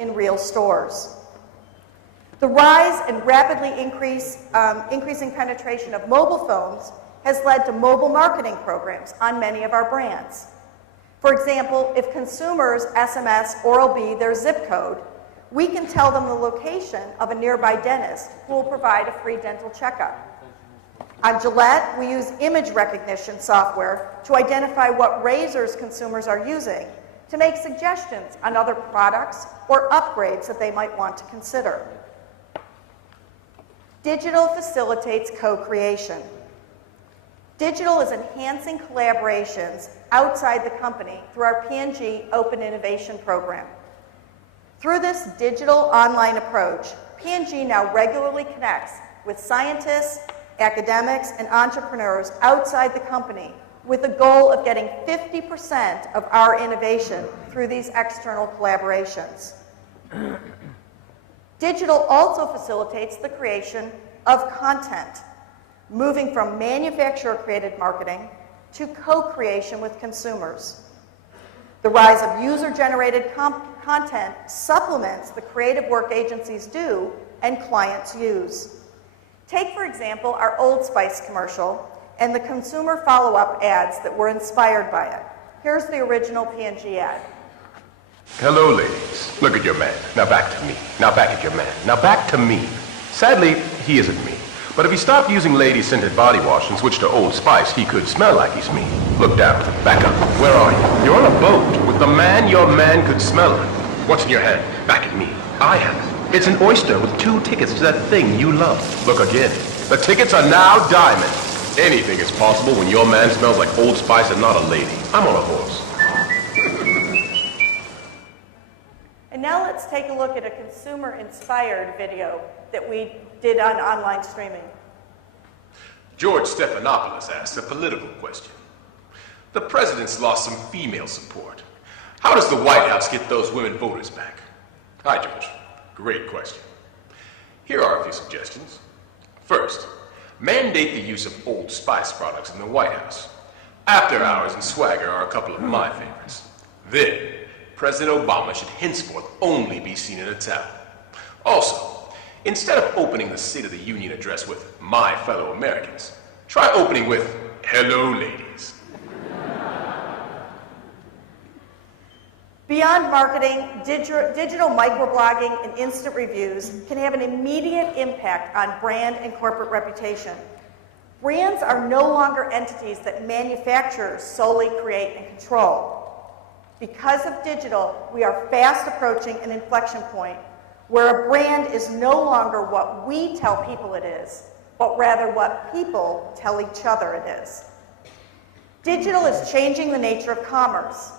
in real stores. The rise and rapidly increasing penetration of mobile phones has led to mobile marketing programs on many of our brands. For example, if consumers SMS Oral-B their zip code, we can tell them the location of a nearby dentist who will provide a free dental checkup. On Gillette, we use image recognition software to identify what razors consumers are using to make suggestions on other products or upgrades that they might want to consider. Digital facilitates co-creation. Digital is enhancing collaborations outside the company through our P&G Open Innovation Program. Through this digital online approach, P&G now regularly connects with scientists, academics, and entrepreneurs outside the company with the goal of getting 50% of our innovation through these external collaborations. Digital also facilitates the creation of content, moving from manufacturer-created marketing to co-creation with consumers. The rise of user-generated content supplements the creative work agencies do and clients use. Take, for example, our Old Spice commercial and the consumer follow-up ads that were inspired by it. Here's the original P&G ad. Hello, ladies. Look at your man. Now back to me. Now back at your man. Now back to me. Sadly, he isn't me. But if he stopped using lady-scented body wash and switched to Old Spice, he could smell like he's me. Look down. Back up. Where are you? You're on a boat with the man your man could smell like. What's in your hand? Back at me. I have it. It's an oyster with 2 tickets to that thing you love. Look again. The tickets are now diamond. Anything is possible when your man smells like Old Spice and not a lady. I'm on a horse. And now let's take a look at a consumer-inspired video that we did on online streaming. George Stephanopoulos asks a political question. The president's lost some female support. How does the White House get those women voters back? Hi, George. Great question. Here are a few suggestions. First, mandate the use of Old Spice products in the White House. After Hours and Swagger are a couple of my favorites. Then, President Obama should henceforth only be seen in a towel. Also, instead of opening the State of the Union address with "My fellow Americans," try opening with "Hello, ladies." Beyond marketing, digital microblogging and instant reviews can have an immediate impact on brand and corporate reputation. Brands are no longer entities that manufacturers solely create and control. Because of digital, we are fast approaching an inflection point where a brand is no longer what we tell people it is, but rather what people tell each other it is. Digital is changing the nature of commerce.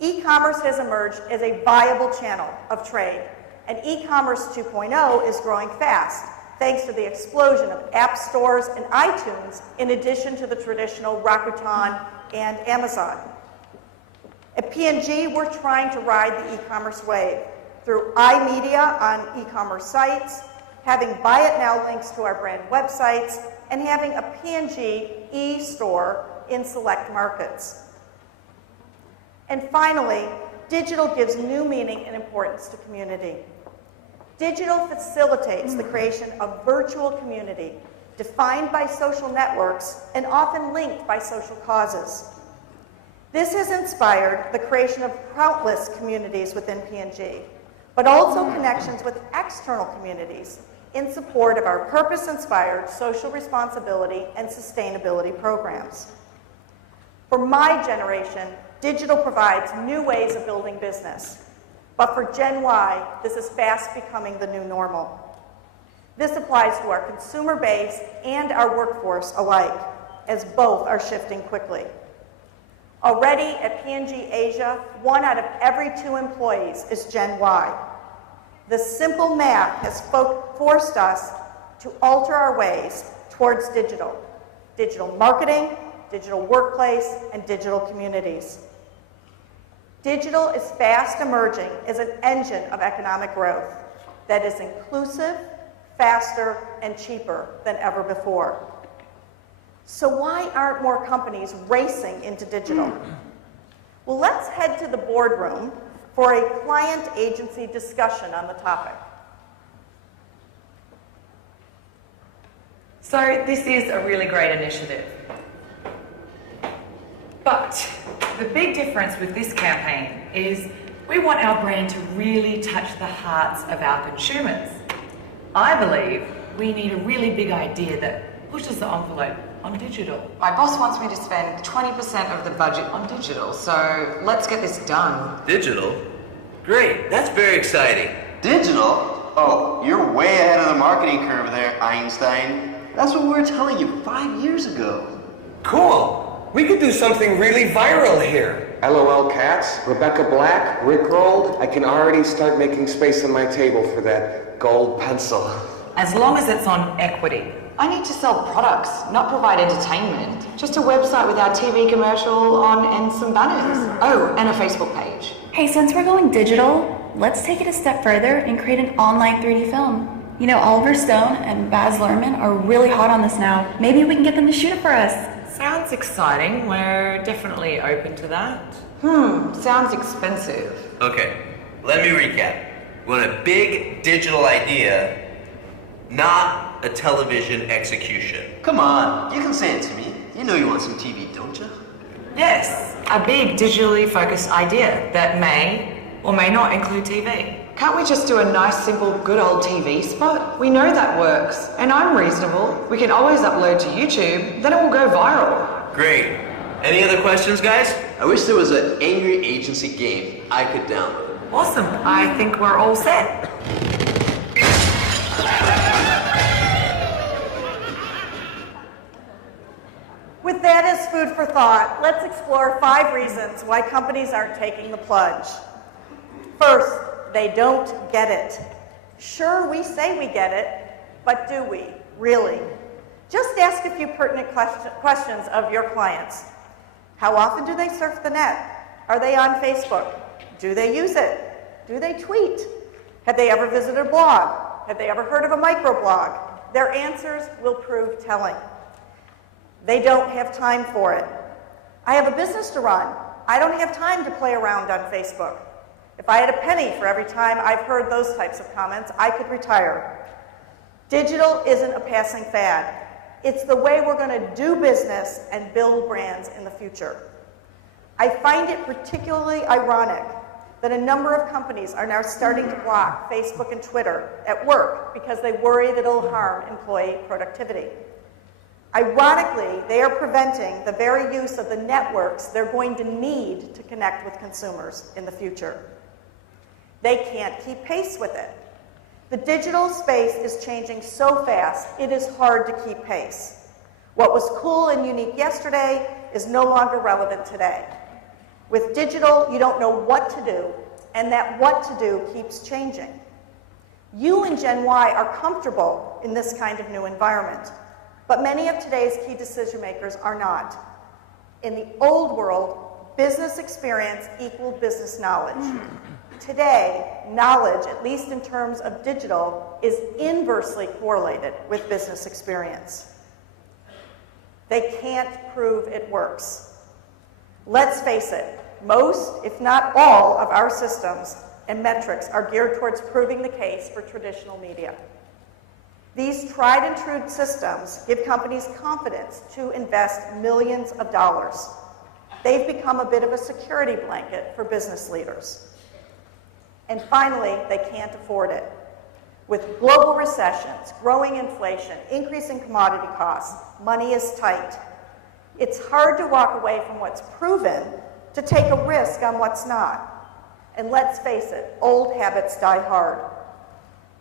E-commerce has emerged as a viable channel of trade, and e-commerce 2.0 is growing fast, thanks to the explosion of app stores and iTunes, in addition to the traditional Rakuten and Amazon. At P&G, we're trying to ride the e-commerce wave through iMedia on e-commerce sites, having Buy It Now links to our brand websites, and having a P&G e-store in select markets. And finally, digital gives new meaning and importance to community. Digital facilitates the creation of virtual community, defined by social networks and often linked by social causes. This has inspired the creation of countless communities within P&G, but also connections with external communities in support of our purpose-inspired social responsibility and sustainability programs. For my generation, digital provides new ways of building business. But for Gen Y, this is fast becoming the new normal. This applies to our consumer base and our workforce alike, as both are shifting quickly. Already at P&G Asia, 1 out of every 2 employees is Gen Y. The simple math has forced us to alter our ways towards digital. Digital marketing, digital workplace, and digital communities. Digital is fast emerging as an engine of economic growth that is inclusive, faster, and cheaper than ever before. So why aren't more companies racing into digital? Well, let's head to the boardroom for a client-agency discussion on the topic. So this is a really great initiative. But the big difference with this campaign is we want our brand to really touch the hearts of our consumers. I believe we need a really big idea that pushes the envelope on digital. My boss wants me to spend 20% of the budget on digital, so let's get this done. Digital? Great, that's very exciting. Digital? Oh, you're way ahead of the marketing curve there, Einstein. That's what we were telling you 5 years ago. Cool. We could do something really viral here. LOL cats, Rebecca Black, Rickrolled. I can already start making space on my table for that gold pencil. As long as it's on equity. I need to sell products, not provide entertainment. Just a website with our TV commercial on and some banners. Oh, and a Facebook page. Hey, since we're going digital, let's take it a step further and create an online 3D film. You know, Oliver Stone and Baz Luhrmann are really hot on this now. Maybe we can get them to shoot it for us. Sounds exciting. We're definitely open to that. Sounds expensive. Okay, let me recap. We want a big digital idea, not a television execution. Come on, you can say it to me. You know you want some TV, don't you? Yes, a big digitally focused idea that may or may not include TV. Can't we just do a nice, simple, good old TV spot? We know that works, and I'm reasonable. We can always upload to YouTube, then it will go viral. Great. Any other questions, guys? I wish there was an angry agency game I could download. Awesome. I think we're all set. With that as food for thought, let's explore 5 reasons why companies aren't taking the plunge. First, they don't get it. Sure, we say we get it, but do we, really? Just ask a few pertinent questions of your clients. How often do they surf the net? Are they on Facebook? Do they use it? Do they tweet? Have they ever visited a blog? Have they ever heard of a microblog? Their answers will prove telling. They don't have time for it. I have a business to run. I don't have time to play around on Facebook. If I had a penny for every time I've heard those types of comments, I could retire. Digital isn't a passing fad. It's the way we're going to do business and build brands in the future. I find it particularly ironic that a number of companies are now starting to block Facebook and Twitter at work because they worry that it'll harm employee productivity. Ironically, they are preventing the very use of the networks they're going to need to connect with consumers in the future. They can't keep pace with it. The digital space is changing so fast, it is hard to keep pace. What was cool and unique yesterday is no longer relevant today. With digital, you don't know what to do, and that what to do keeps changing. You and Gen Y are comfortable in this kind of new environment, but many of today's key decision makers are not. In the old world, business experience equaled business knowledge. Today, knowledge, at least in terms of digital, is inversely correlated with business experience. They can't prove it works. Let's face it, most, if not all, of our systems and metrics are geared towards proving the case for traditional media. These tried and true systems give companies confidence to invest millions of dollars. They've become a bit of a security blanket for business leaders. And finally, they can't afford it. With global recessions, growing inflation, increasing commodity costs, money is tight. It's hard to walk away from what's proven to take a risk on what's not. And let's face it, old habits die hard.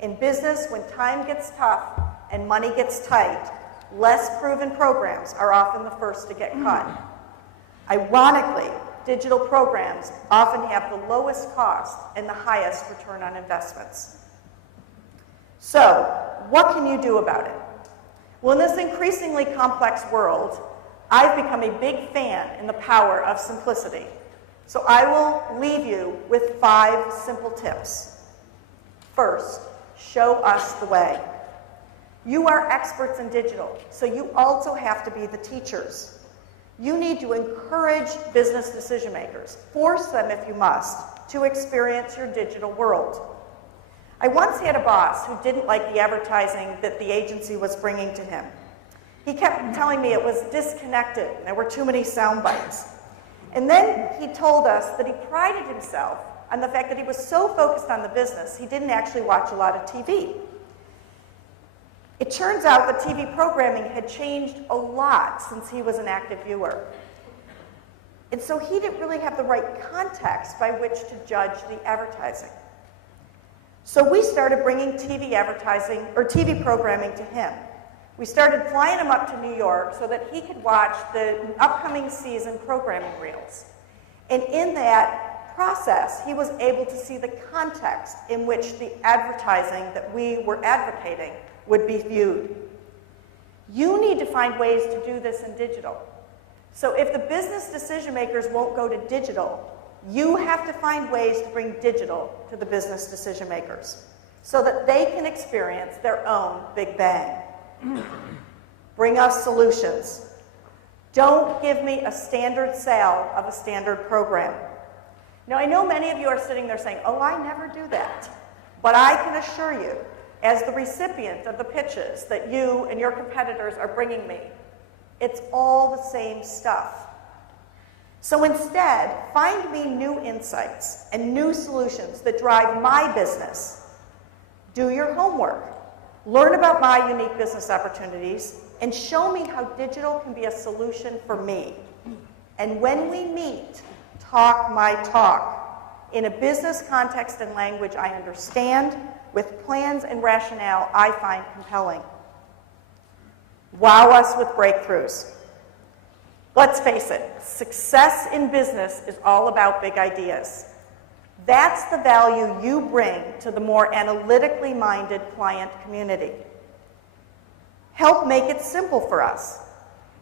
In business, when time gets tough and money gets tight, less proven programs are often the first to get cut. Ironically, digital programs often have the lowest cost and the highest return on investments. So, what can you do about it? Well, in this increasingly complex world, I've become a big fan in the power of simplicity. So I will leave you with 5 simple tips. First, show us the way. You are experts in digital, so you also have to be the teachers. You need to encourage business decision makers, force them if you must, to experience your digital world. I once had a boss who didn't like the advertising that the agency was bringing to him. He kept telling me it was disconnected, and there were too many sound bites. And then he told us that he prided himself on the fact that he was so focused on the business, he didn't actually watch a lot of TV. It turns out that TV programming had changed a lot since he was an active viewer. And so he didn't really have the right context by which to judge the advertising. So we started bringing TV advertising, or TV programming to him. We started flying him up to New York so that he could watch the upcoming season programming reels. And in that process, he was able to see the context in which the advertising that we were advocating would be viewed. You need to find ways to do this in digital. So if the business decision makers won't go to digital, you have to find ways to bring digital to the business decision makers so that they can experience their own big bang. Bring us solutions. Don't give me a standard sale of a standard program. Now, I know many of you are sitting there saying, oh, I never do that. But I can assure you, as the recipient of the pitches that you and your competitors are bringing me, it's all the same stuff. So instead, find me new insights and new solutions that drive my business. Do your homework. Learn about my unique business opportunities and show me how digital can be a solution for me. And when we meet, talk my talk in a business context and language I understand, with plans and rationale I find compelling. Wow us with breakthroughs. Let's face it, success in business is all about big ideas. That's the value you bring to the more analytically minded client community. Help make it simple for us.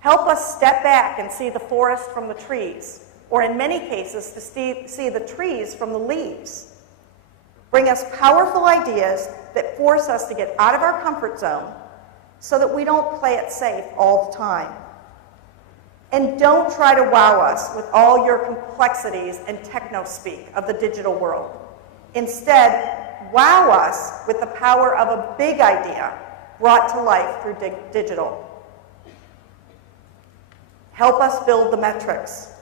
Help us step back and see the forest from the trees, or in many cases, to see the trees from the leaves. Bring us powerful ideas that force us to get out of our comfort zone so that we don't play it safe all the time. And don't try to wow us with all your complexities and techno-speak of the digital world. Instead, wow us with the power of a big idea brought to life through digital. Help us build the metrics.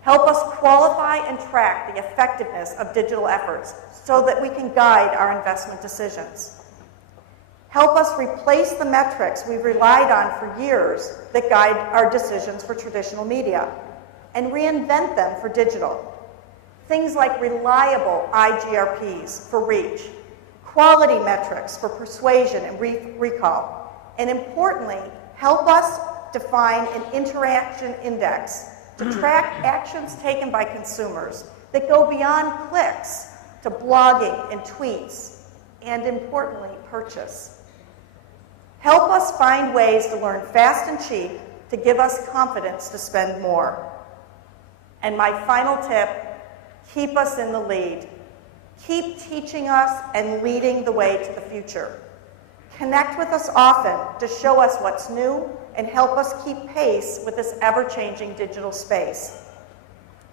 Help us qualify and track the effectiveness of digital efforts so that we can guide our investment decisions. Help us replace the metrics we've relied on for years that guide our decisions for traditional media and reinvent them for digital. Things like reliable IGRPs for reach, quality metrics for persuasion and recall, and importantly, help us define an interaction index to track actions taken by consumers that go beyond clicks to blogging and tweets, and importantly, purchase. Help us find ways to learn fast and cheap to give us confidence to spend more. And my final tip, keep us in the lead. Keep teaching us and leading the way to the future. Connect with us often to show us what's new and help us keep pace with this ever-changing digital space.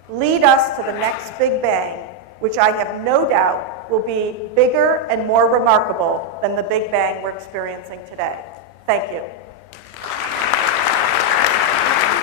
Lead us to the next big bang, which I have no doubt will be bigger and more remarkable than the big bang we're experiencing today. Thank you.